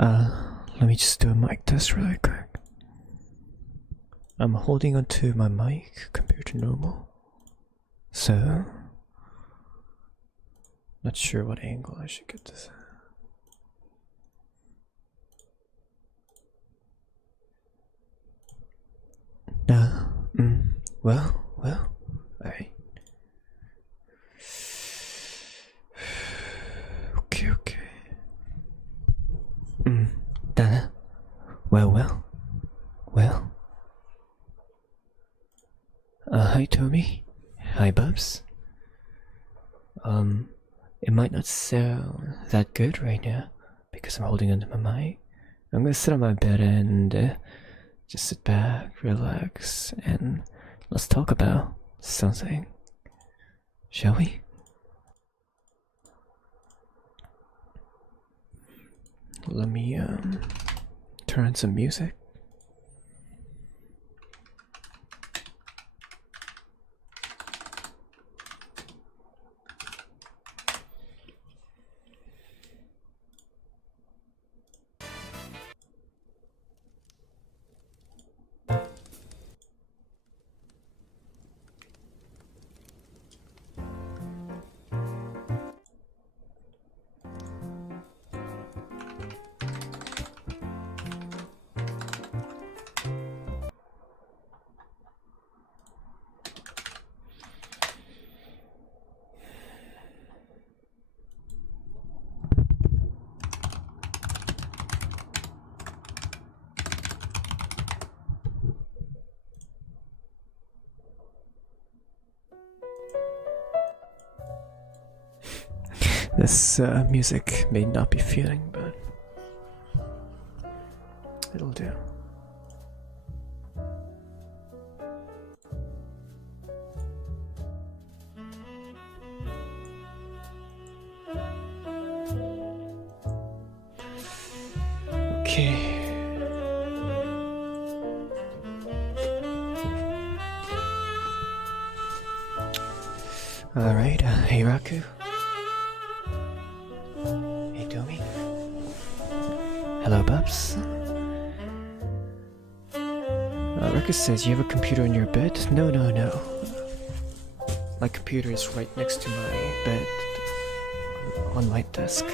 Let me just do a mic test really quick. I'm holding onto my mic compared to normal. So, not sure what angle I should get this at. Well, alright. Okay. Dana? Well. Hi Tommy. Hi Bubs. It might not sound that good right now because I'm holding onto my mic. I'm gonna sit on my bed and just sit back, relax, and let's talk about something. Shall we? Let me turn on some music. This music may not be fitting, but it'll do. Okay. Alright, hey Raku. Hey Domi. Hello Bubs. Raku says you have a computer in your bed? No. My computer is right next to my bed on my desk.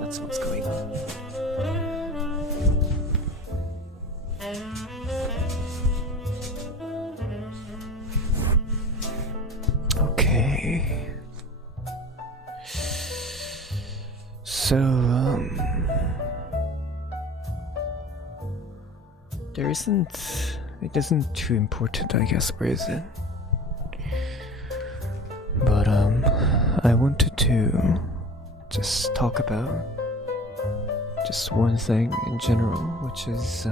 That's what's going on. Okay. So, it isn't too important, I guess, or is it? But, I wanted to just talk about just one thing in general, which is,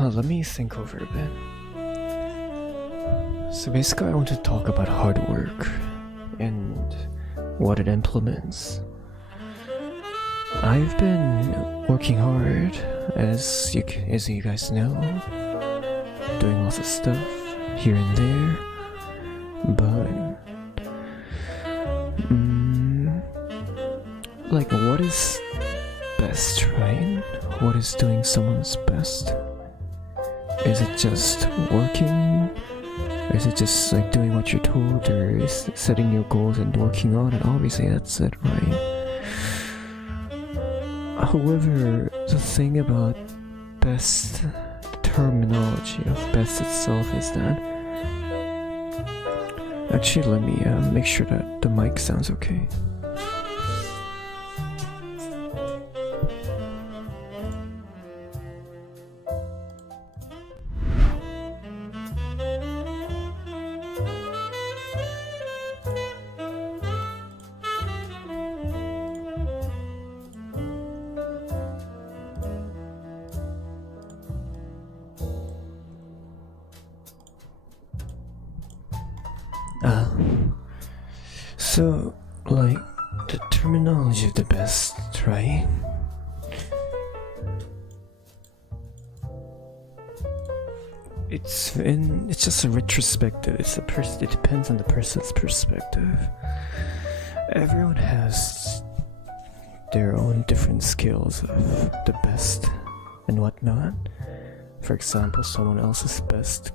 let me think over a bit. So basically I want to talk about hard work and what it implements. I've been working hard, as you guys know, doing lots of stuff here and there, but like what is best, right? What is doing someone's best? Is it just working? Or is it just like doing what you're told, or is setting your goals and working on it? Obviously that's it, right? However, the thing about best, the terminology of best itself is that... Actually, let me make sure that the mic sounds okay. So, like, the terminology of the best, right? it's just a retrospective. It depends on the person's perspective. Everyone has their own different skills of the best and whatnot. For example, someone else's best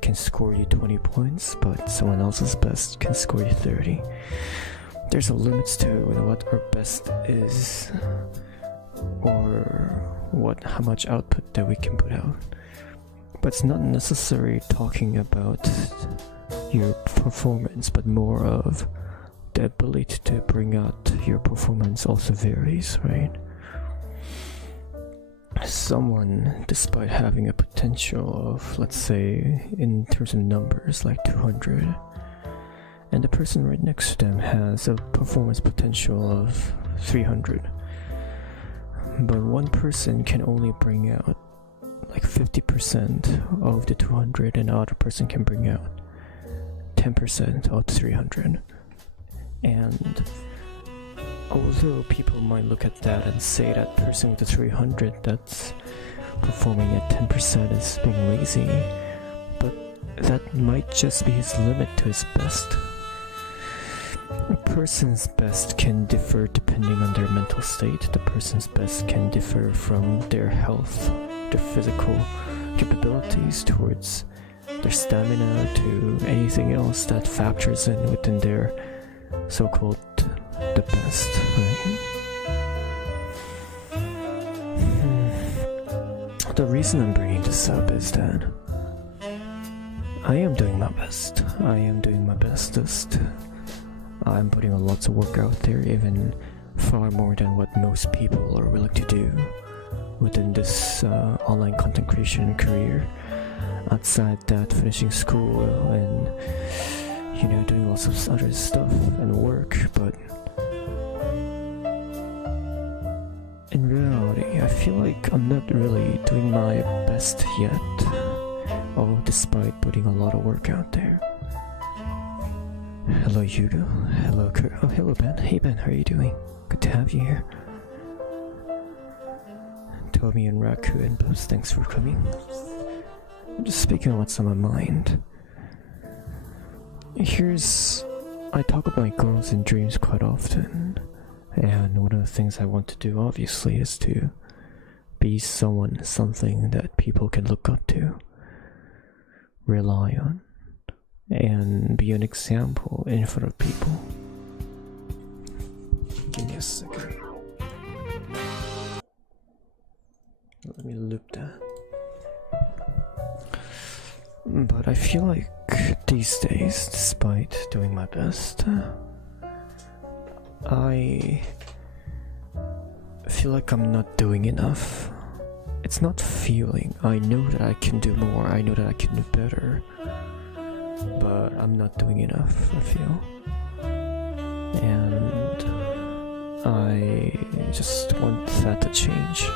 can score you 20 points, but someone else's best can score you 30. There's a limits to what our best is, or how much output that we can put out. But it's not necessarily talking about your performance, but more of the ability to bring out your performance also varies, right? Someone, despite having a potential of, let's say, in terms of numbers, like 200, and the person right next to them has a performance potential of 300, but one person can only bring out like 50% of the 200, and the other person can bring out 10% of the 300. And although people might look at that and say that person with the 300 that's performing at 10% is being lazy, but that might just be his limit to his best. A person's best can differ depending on their mental state. The person's best can differ from their health, their physical capabilities, towards their stamina, to anything else that factors in within their so-called the best, right? The reason I'm bringing this up is that I am doing my best. I am doing my bestest. I'm putting a lot of work out there, even far more than what most people are willing to do within this online content creation career. Outside that, finishing school and doing lots of other stuff and work, but in reality, I feel like I'm not really doing my best yet, despite putting a lot of work out there. Hello Hugo, hello Kurt, oh hello Ben, hey Ben, how are you doing? Good to have you here. Tommy and Raku and Post, thanks for coming. I'm just speaking on what's on my mind. I talk about my goals and dreams quite often, and one of the things I want to do obviously is to be something that people can look up to, rely on, and be an example in front of people. Give me a second. Let me loop that. But I feel like these days, despite doing my best, I feel like I'm not doing enough. It's not feeling. I know that I can do more. I know that I can do better. But I'm not doing enough, I feel. And I just want that to change.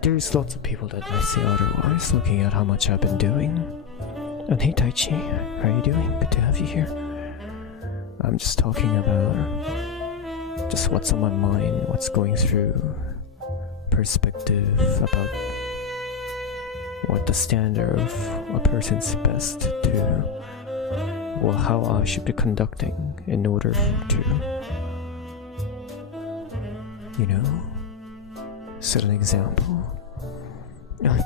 There's lots of people that might say otherwise, looking at how much I've been doing. And hey Taichi, how are you doing? Good to have you here. I'm just talking about just what's on my mind, what's going through, perspective about what the standard of a person's best to, how I should be conducting in order to, set an example.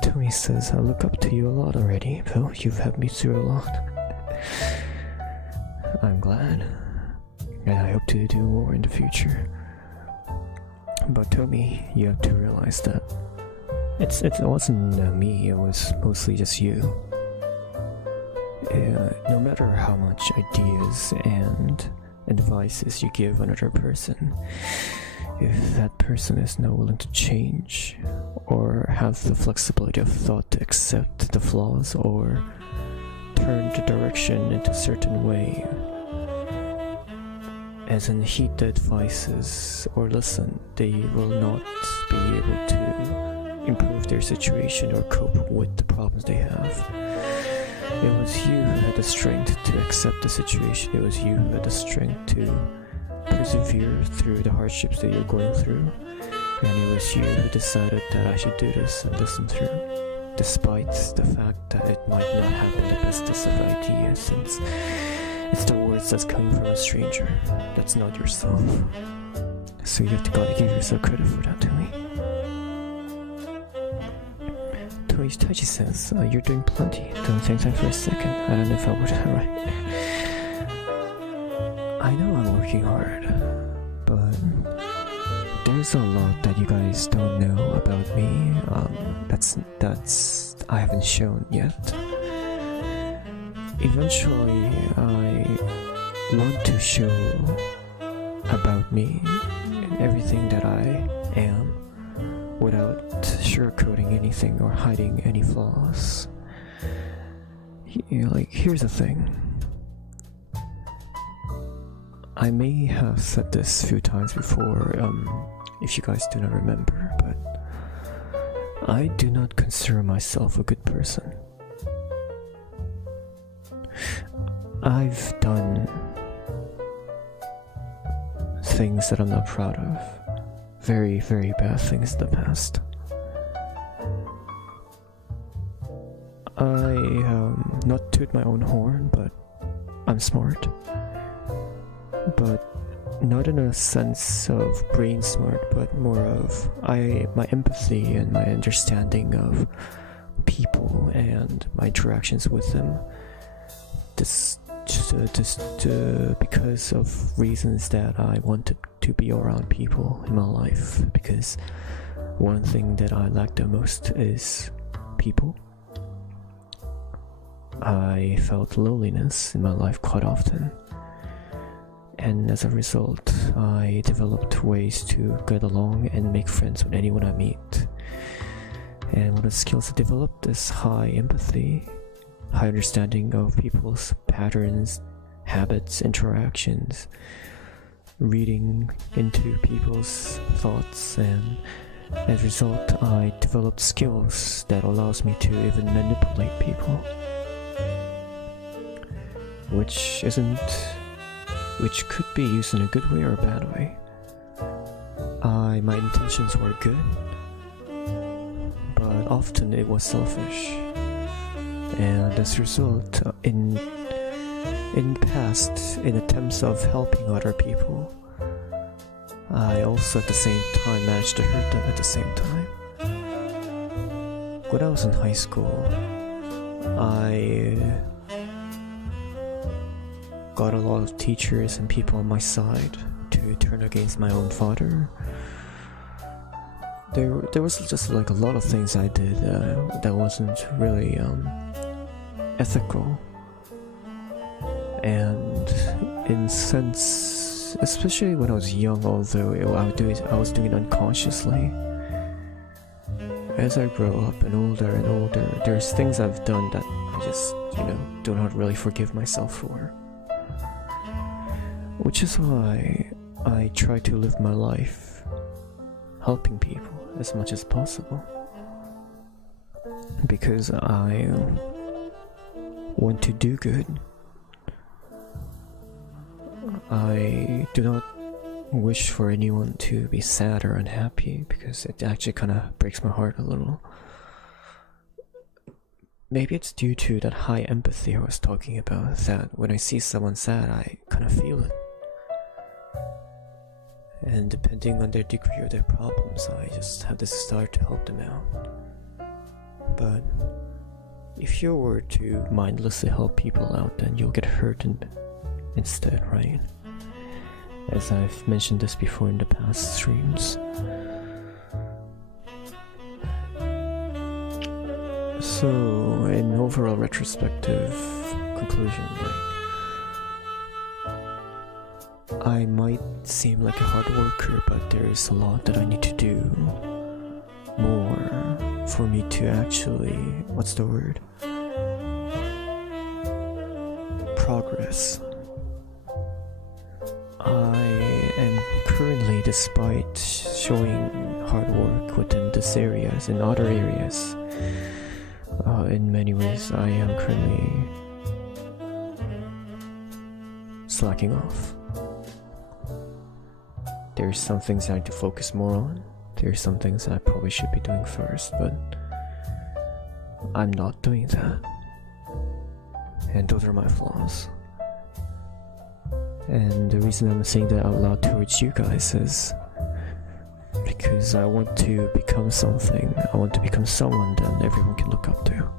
Tommy says, I look up to you a lot already, Phil. You've helped me through a lot. I'm glad, and I hope to do more in the future. But Tommy, you have to realize that it wasn't me, it was mostly just you. No matter how much ideas and advices you give another person, if that person is not willing to change or have the flexibility of thought to accept the flaws or turn the direction into a certain way, as in heed the advices or listen, they will not be able to improve their situation or cope with the problems they have. It was you who had the strength to accept the situation. It was you who had the strength to persevere through the hardships that you're going through. And it was you who decided that I should do this and listen through, despite the fact that it might not have been the bestest of ideas, since it's the words that's coming from a stranger that's not yourself. So you have to gotta give yourself credit for that, Tony. Taichi says, you're doing plenty. Don't think that for a second. I don't know if I would, right? I know I'm working hard, but there's a lot that you guys don't know about me. That's I haven't shown yet. Eventually, I want to show about me and everything that I am, without sugarcoating anything or hiding any flaws. Like, here's the thing. I may have said this a few times before, if you guys do not remember, but I do not consider myself a good person. I've done things that I'm not proud of. Very, very bad things in the past. I, not toot my own horn, but I'm smart. But not in a sense of brain smart, but more of my empathy and my understanding of people and my interactions with them. Just because of reasons that I wanted to be around people in my life, because one thing that I lack the most is people. I felt loneliness in my life quite often, and as a result I developed ways to get along and make friends with anyone I meet. And one of the skills I developed is high empathy, high understanding of people's patterns, habits, interactions, reading into people's thoughts, and as a result I developed skills that allows me to even manipulate people, which could be used in a good way or a bad way. My intentions were good, but often it was selfish. And as a result, in past, in attempts of helping other people, I also at the same time managed to hurt them at the same time. When I was in high school, I got a lot of teachers and people on my side to turn against my own father. There was just like a lot of things I did that wasn't really ethical, and in sense, especially when I was young, although I was doing it unconsciously. As I grow up and older, there's things I've done that I just, do not really forgive myself for. Which is why I try to live my life helping people as much as possible. Because I want to do good. I do not wish for anyone to be sad or unhappy, because it actually kind of breaks my heart a little. Maybe it's due to that high empathy I was talking about, that when I see someone sad, I kind of feel it. And depending on their degree of their problems, I just have this desire to help them out. But if you were to mindlessly help people out, then you'll get hurt instead, right? As I've mentioned this before in the past streams. So, in overall retrospective conclusion, I might seem like a hard worker, but there is a lot that I need to do more for me to actually, progress. I am currently, despite showing hard work within this areas and other areas, in many ways I am currently slacking off. There's some things I need to focus more on. There's some things that I probably should be doing first, but I'm not doing that. And those are my flaws. And the reason I'm saying that out loud towards you guys is because I want to become something. I want to become someone that everyone can look up to.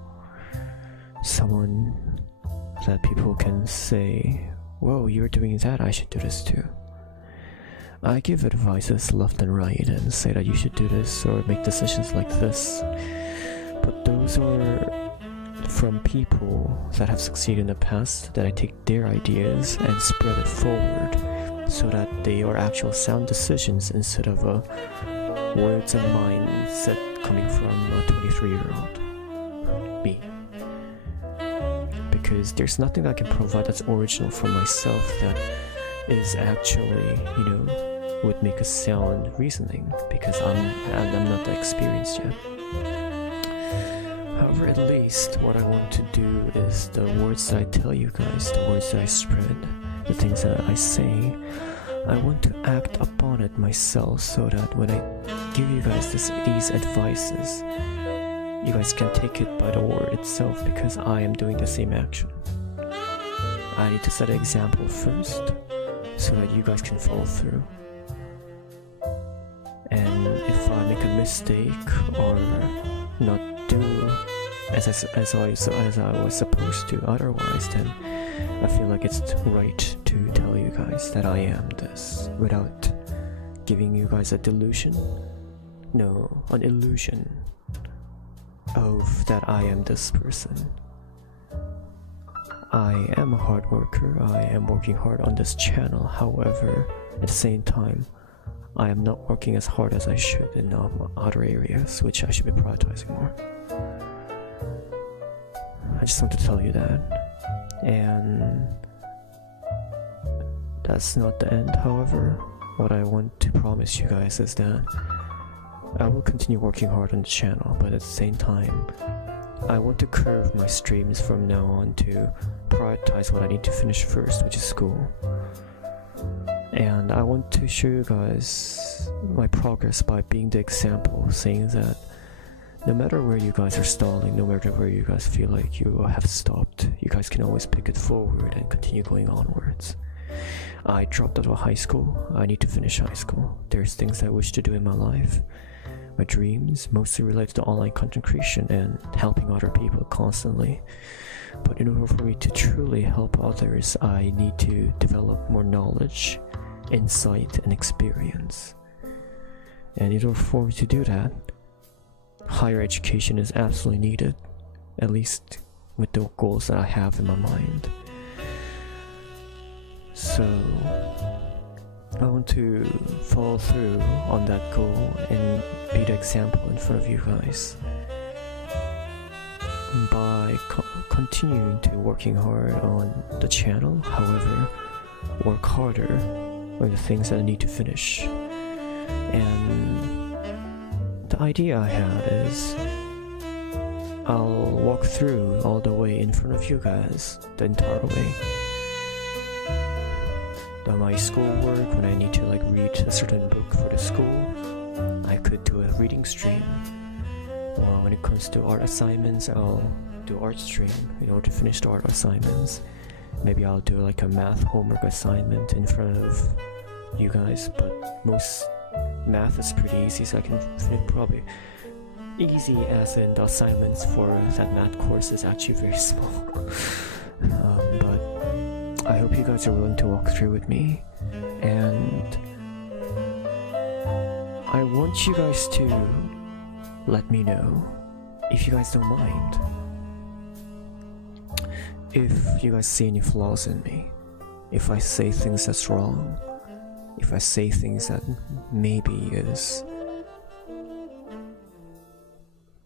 Someone that people can say, whoa, you're doing that, I should do this too. I give advices left and right and say that you should do this or make decisions like this. But those are from people that have succeeded in the past, that I take their ideas and spread it forward so that they are actual sound decisions instead of words and mindset coming from a 23-year-old me. Because there's nothing that I can provide that's original from myself that is actually, would make a sound reasoning, because I'm not that experienced yet. However, at least what I want to do is the words that I tell you guys, the words that I spread, the things that I say, I want to act upon it myself so that when I give you guys these advices, you guys can take it by the word itself, because I am doing the same action. I need to set an example first so that you guys can follow through. And if I make a mistake or not do as I was supposed to otherwise, then I feel like it's right to tell you guys that I am this without giving you guys an illusion of that I am this person. I am a hard worker, I am working hard on this channel, however, at the same time, I am not working as hard as I should in other areas, which I should be prioritizing more. I just want to tell you that. And that's not the end, however. What I want to promise you guys is that I will continue working hard on the channel, but at the same time, I want to curve my streams from now on to prioritize what I need to finish first, which is school. And I want to show you guys my progress by being the example, saying that no matter where you guys are stalling, no matter where you guys feel like you have stopped, you guys can always pick it forward and continue going onwards. I dropped out of high school. I need to finish high school. There's things I wish to do in my life. My dreams mostly related to online content creation and helping other people constantly. But in order for me to truly help others, I need to develop more knowledge, insight, and experience. And in order for me to do that, higher education is absolutely needed, at least with the goals that I have in my mind. So I want to follow through on that goal and be the example in front of you guys by continuing to working hard on the channel. However, work harder on the things that I need to finish. And the idea I have is I'll walk through all the way in front of you guys the entire way. My schoolwork, when I need to read a certain book for the school, I could do a reading stream. Or when it comes to art assignments, I'll do art stream in order to finish the art assignments. Maybe I'll do a math homework assignment in front of you guys, but most math is pretty easy, so I can probably easy as in the assignments for that math course is actually very small. But I hope you guys are willing to walk through with me, and I want you guys to let me know if you guys don't mind, if you guys see any flaws in me, if I say things that's wrong, if I say things that maybe is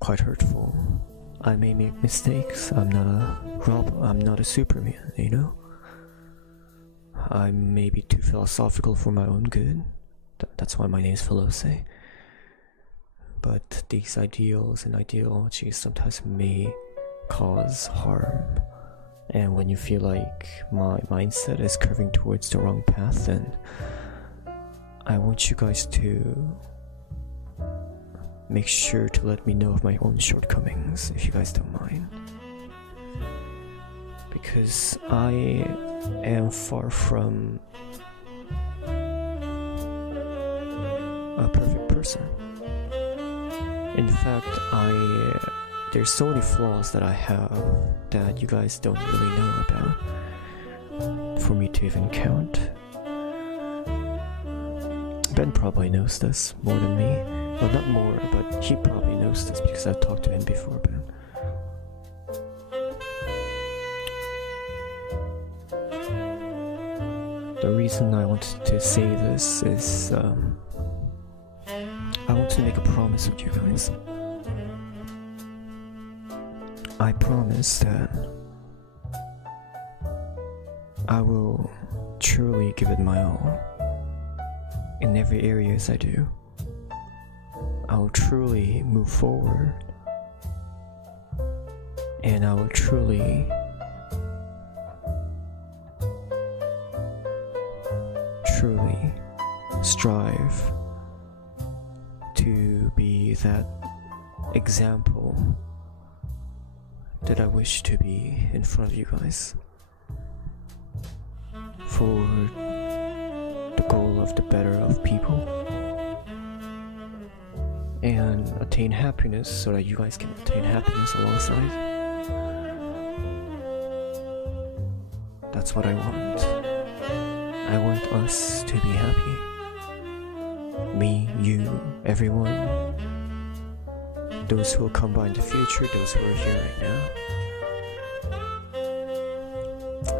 quite hurtful. I may make mistakes. I'm not a robot. I'm not a Superman, I may be too philosophical for my own good. That's why my name is Philose. But these ideals and ideologies sometimes may cause harm. And when you feel like my mindset is curving towards the wrong path, then I want you guys to make sure to let me know of my own shortcomings if you guys don't mind. Because I am far from a perfect person. In fact, there's so many flaws that I have that you guys don't really know about for me to even count. Ben probably knows this more than me. Well, not more, but he probably knows this because I've talked to him before, Ben. The reason I wanted to say this is I want to make a promise with you guys. I promise that I will truly give it my all in every area as I do. I will truly move forward, and I will truly strive to be that example that I wish to be in front of you guys for the goal of the better of people and attain happiness so that you guys can attain happiness alongside. That's what I want. I want us to be happy. Me, you, everyone. Those who will come by in the future, those who are here right now.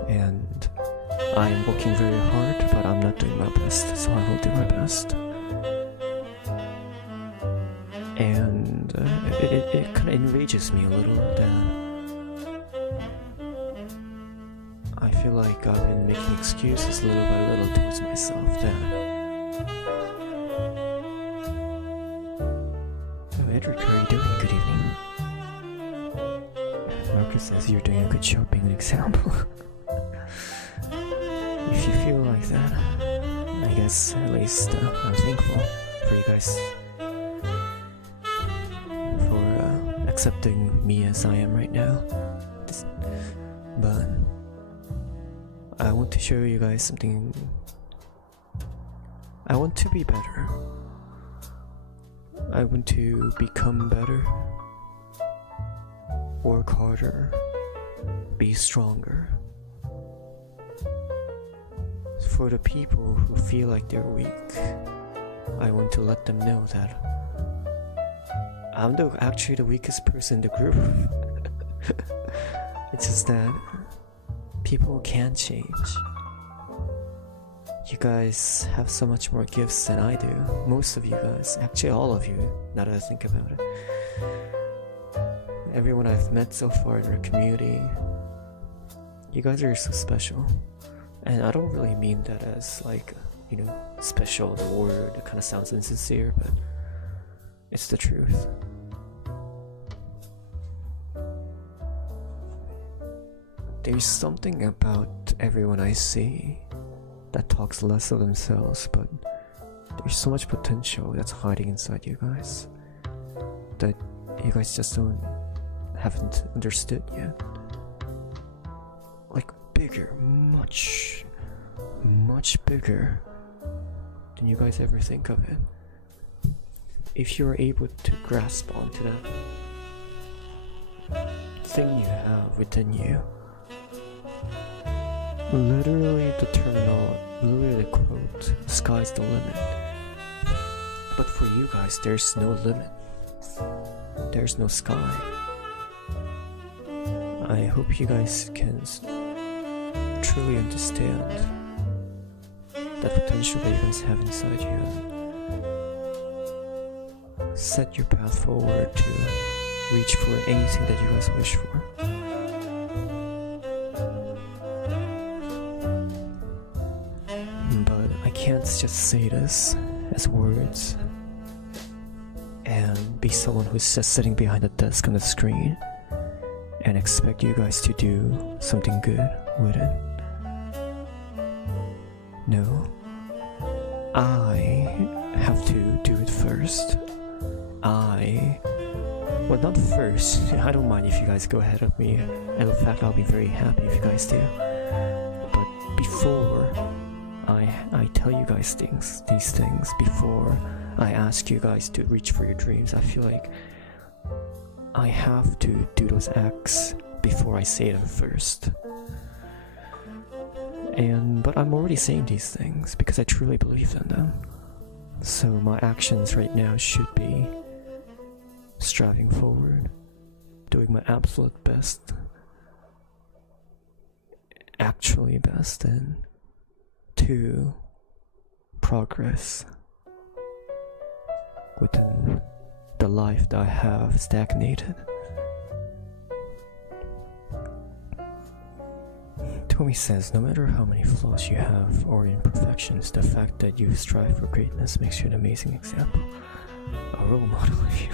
And I am working very hard, but I'm not doing my best, so I will do my best. And it kind of enrages me a little that I feel like I've been making excuses little by little towards myself that Edric, how are you doing? Good evening. Marcus says you're doing a good job being an example. If you feel like that, I guess at least I'm thankful for you guys for accepting me as I am right now. But I want to show you guys something. I want to be better. I want to become better, work harder, be stronger. For the people who feel like they're weak, I want to let them know that I'm actually the weakest person in the group. It's just that people can change. You guys have so much more gifts than I do. Most of you guys, actually all of you, now that I think about it. Everyone I've met so far in our community, you guys are so special. And I don't really mean that as like, special, the word, it kind of sounds insincere, but it's the truth. There's something about everyone I see that talks less of themselves, but there's so much potential that's hiding inside you guys that you guys just haven't understood yet. Like bigger, much bigger than you guys ever think of it. If you're able to grasp onto that thing you have within you, literally the quote, sky's the limit. But for you guys, there's no limit. There's no sky. I hope you guys can truly understand the potential that you guys have inside you and set your path forward to reach for anything that you guys wish for. But I can't just say this as words and be someone who's just sitting behind a desk on the screen and expect you guys to do something good with it. No, I have to do it first. I Well, not first. I don't mind if you guys go ahead of me. And in fact, I'll be very happy if you guys do. But before I tell you guys these things, before I ask you guys to reach for your dreams, I feel like I have to do those acts before I say them first. But I'm already saying these things because I truly believe in them. So my actions right now should be striving forward, doing my absolute best, actually best, and to progress within the life that I have stagnated. Tommy says, no matter how many flaws you have or imperfections, the fact that you strive for greatness makes you an amazing example, a role model of you.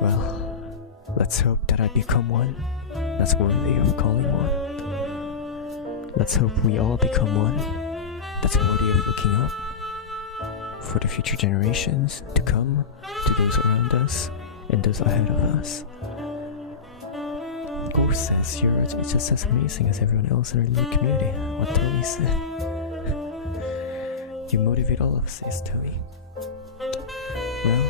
Well, let's hope that I become one that's worthy of calling one. Let's hope we all become one that's worthy of looking up for the future generations to come, to those around us and those ahead of us. Gore says you're just as amazing as everyone else in our little community. What Tony said. You motivate all of us, says Tony. Well,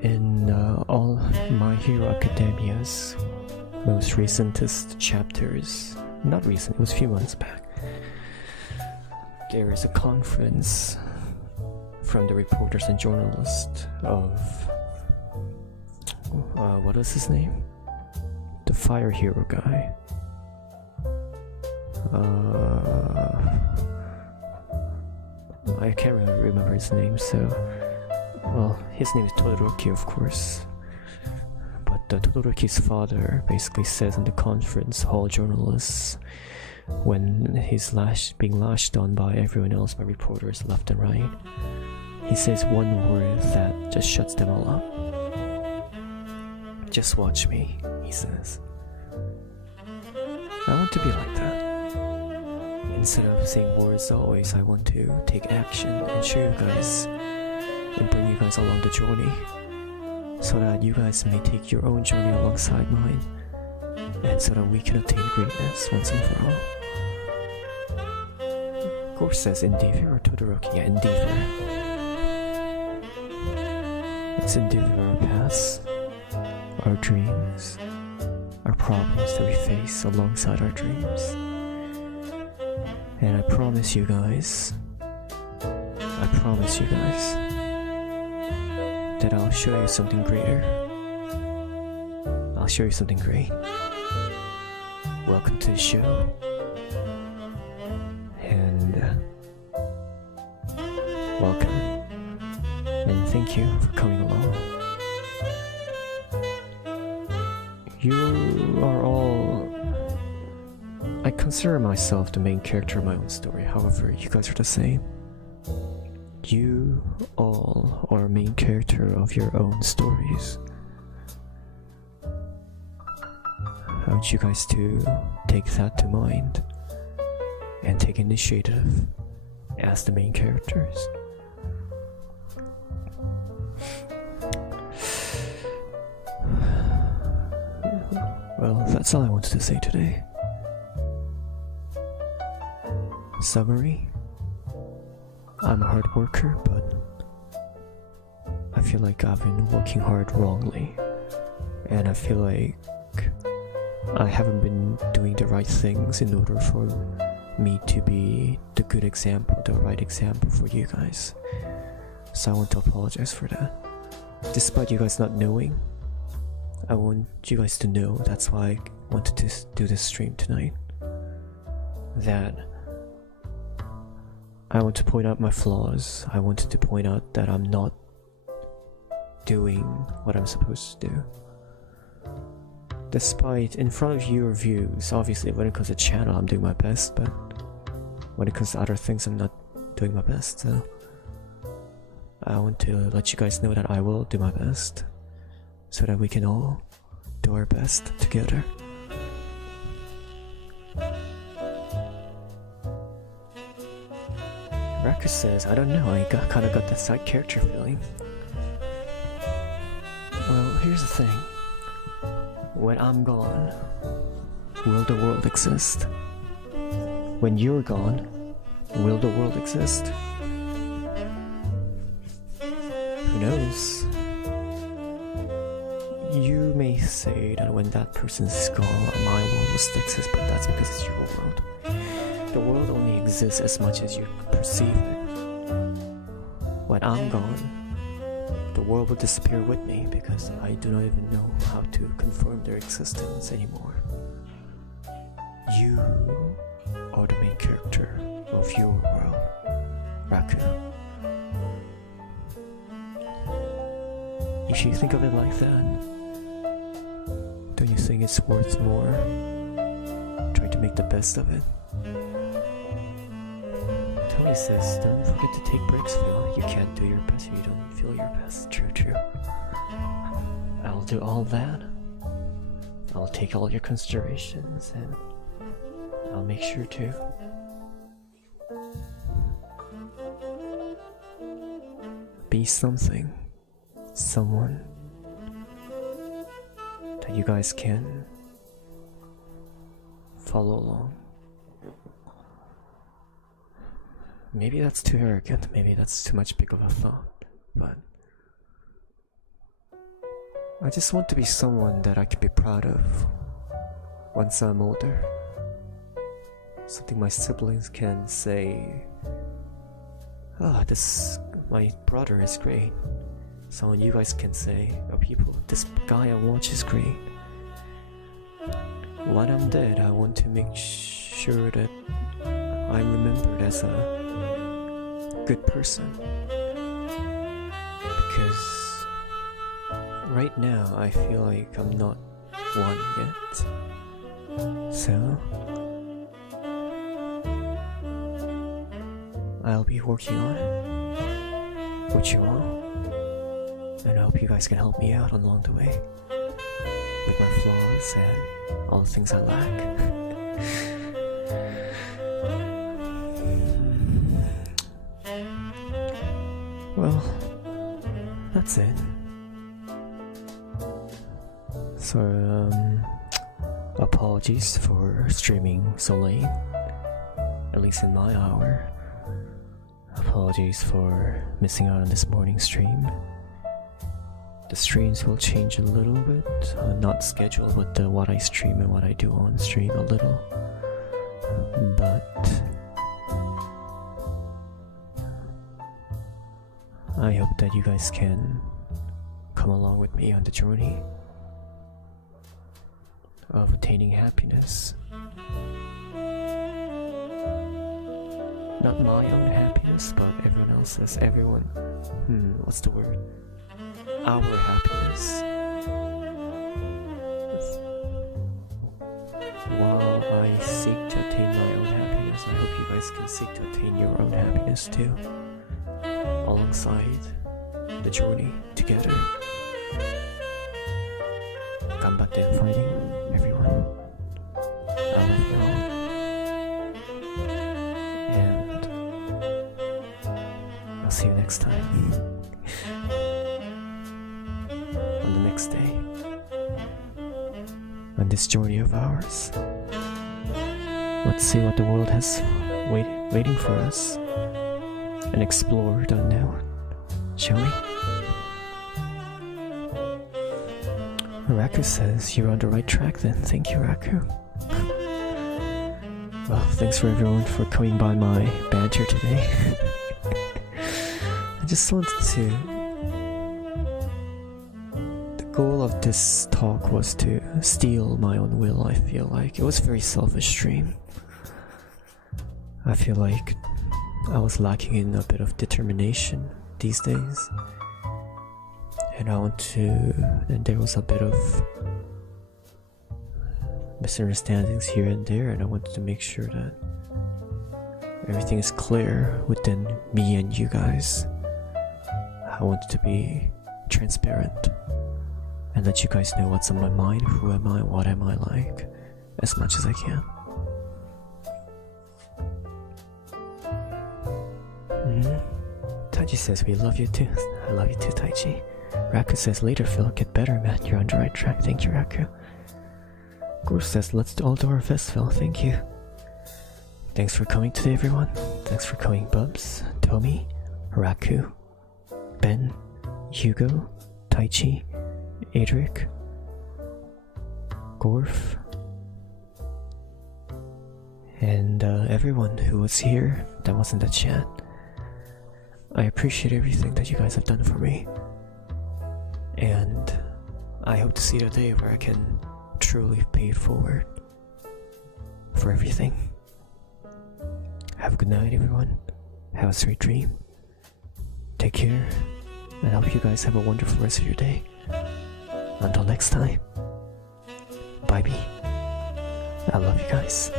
in all My Hero Academia's most recentest chapters, not recent, it was a few months back, there is a conference from the reporters and journalists of what was his name? The fire hero guy. I can't really remember his name, so well, his name is Todoroki, of course. But Todoroki's father basically says in the conference hall journalists, when he's being lashed on by everyone else, by reporters left and right, he says one word that just shuts them all up. Just watch me, he says. I want to be like that. Instead of saying words always, I want to take action and show you guys and bring you guys along the journey, so that you guys may take your own journey alongside mine, and so that we can attain greatness once and for all. Of course, says Endeavor or Todoroki. Yeah, Endeavor. It's Endeavor our paths, our dreams, our problems that we face alongside our dreams. And I promise you guys, that I'll show you something greater. I'll show you something great. Welcome to the show. And welcome. And thank you for coming along. You are all... I consider myself the main character of my own story, however, you guys are the same. You all are main character of your own stories. I want you guys to take that to mind and take initiative as the main characters. Well, that's all I wanted to say today. Summary: I'm a hard worker, but I feel like I've been working hard wrongly, and I feel like I haven't been doing the right things in order for me to be the good example, the right example for you guys. So I want to apologize for that. Despite you guys not knowing, I want you guys to know. That's why I wanted to do this stream tonight. That I want to point out my flaws. I wanted to point out that I'm not doing what I'm supposed to do. Despite, in front of your views, obviously when it comes to channel I'm doing my best, but when it comes to other things I'm not doing my best, so I want to let you guys know that I will do my best, so that we can all do our best together. Rex Raku says, I don't know, I kinda got that side character feeling. Well, here's the thing. When I'm gone, will the world exist? When you're gone, will the world exist? Who knows? You may say that when that person's gone, my world will still exist, but that's because it's your world. The world only exists as much as you perceive it. When I'm gone, the world will disappear with me because I do not even know how to confirm their existence anymore. You are the main character of your world, Raku. If you think of it like that, don't you think it's worth more trying to make the best of it? Tony says, don't forget to take breaks, Phil. You can't do your best if you don't feel your best. True, true. I'll do all that. I'll take all your considerations and I'll make sure to. Be something. Someone that you guys can follow along. Maybe that's too arrogant, maybe that's too much big of a thought, but I just want to be someone that I can be proud of once I'm older. Something my siblings can say, ah, my brother is great. Someone you guys can say, oh people, this guy I watch is great. When I'm dead, I want to make sure that I'm remembered as a good person. Because right now I feel like I'm not one yet. So I'll be working on it with you all. And I hope you guys can help me out along the way with my flaws and all the things I lack. Well, that's it. So, apologies for streaming so late, at least in my hour. Apologies for missing out on this morning's stream. The streams will change a little bit, not scheduled with what I stream and what I do on stream a little, but I hope that you guys can come along with me on the journey of attaining happiness. Not my own happiness, but everyone else's. What's the word? Our happiness. While I seek to attain my own happiness, I hope you guys can seek to attain your own happiness too, alongside the journey together. Ganbatte fighting, everyone. I love you all. And I'll see you next time. On the next day. On this journey of ours. Let's see what the world has waiting for us. And explore the unknown. Shall we? Raku says you're on the right track then. Thank you, Raku. Well, thanks for everyone for coming by my banter today. I just wanted to... The goal of this talk was to steal my own will, I feel like. It was a very selfish stream. I feel like I was lacking in a bit of determination these days. And there was a bit of misunderstandings here and there, and I wanted to make sure that everything is clear within me and you guys. I wanted to be transparent and let you guys know what's on my mind, who am I, what am I like, as much as I can. Taichi says we love you too. I love you too, Taichi. Raku says later Phil, get better man, you're on the right track. Thank you, Raku. Gore says let's all do our best, Phil. Thank you. Thanks for coming today, everyone. Thanks for coming, Bubs, Tomi, Raku, Ben, Hugo, Taichi, Adric, Gorf, and everyone who was here that was in the chat. I appreciate everything that you guys have done for me, and I hope to see the day where I can truly pay it forward for everything. Have a good night, everyone. Have a sweet dream. Take care, and I hope you guys have a wonderful rest of your day. Until next time, bye bye. I love you guys.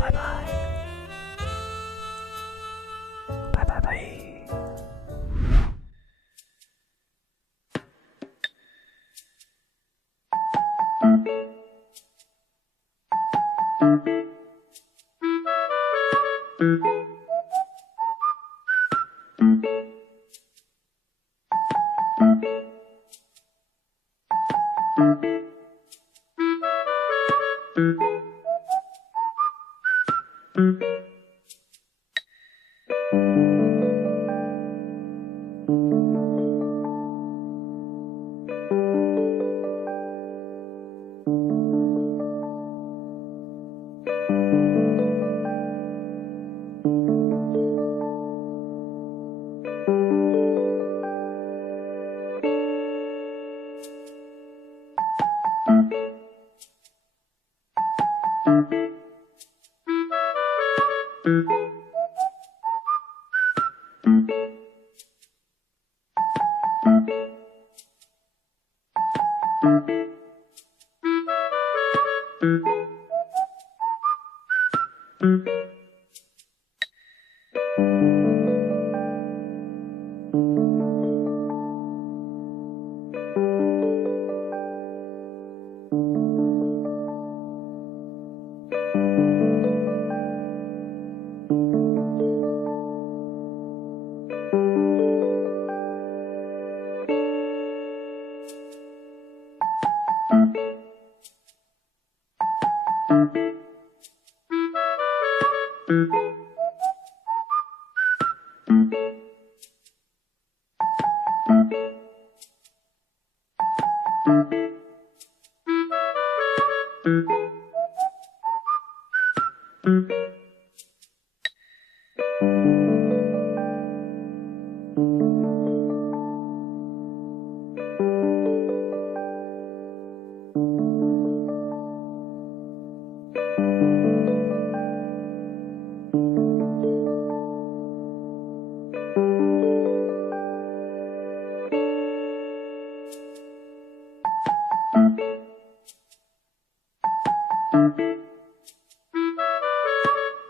Bye bye. Bye bye bye.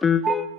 Thank you.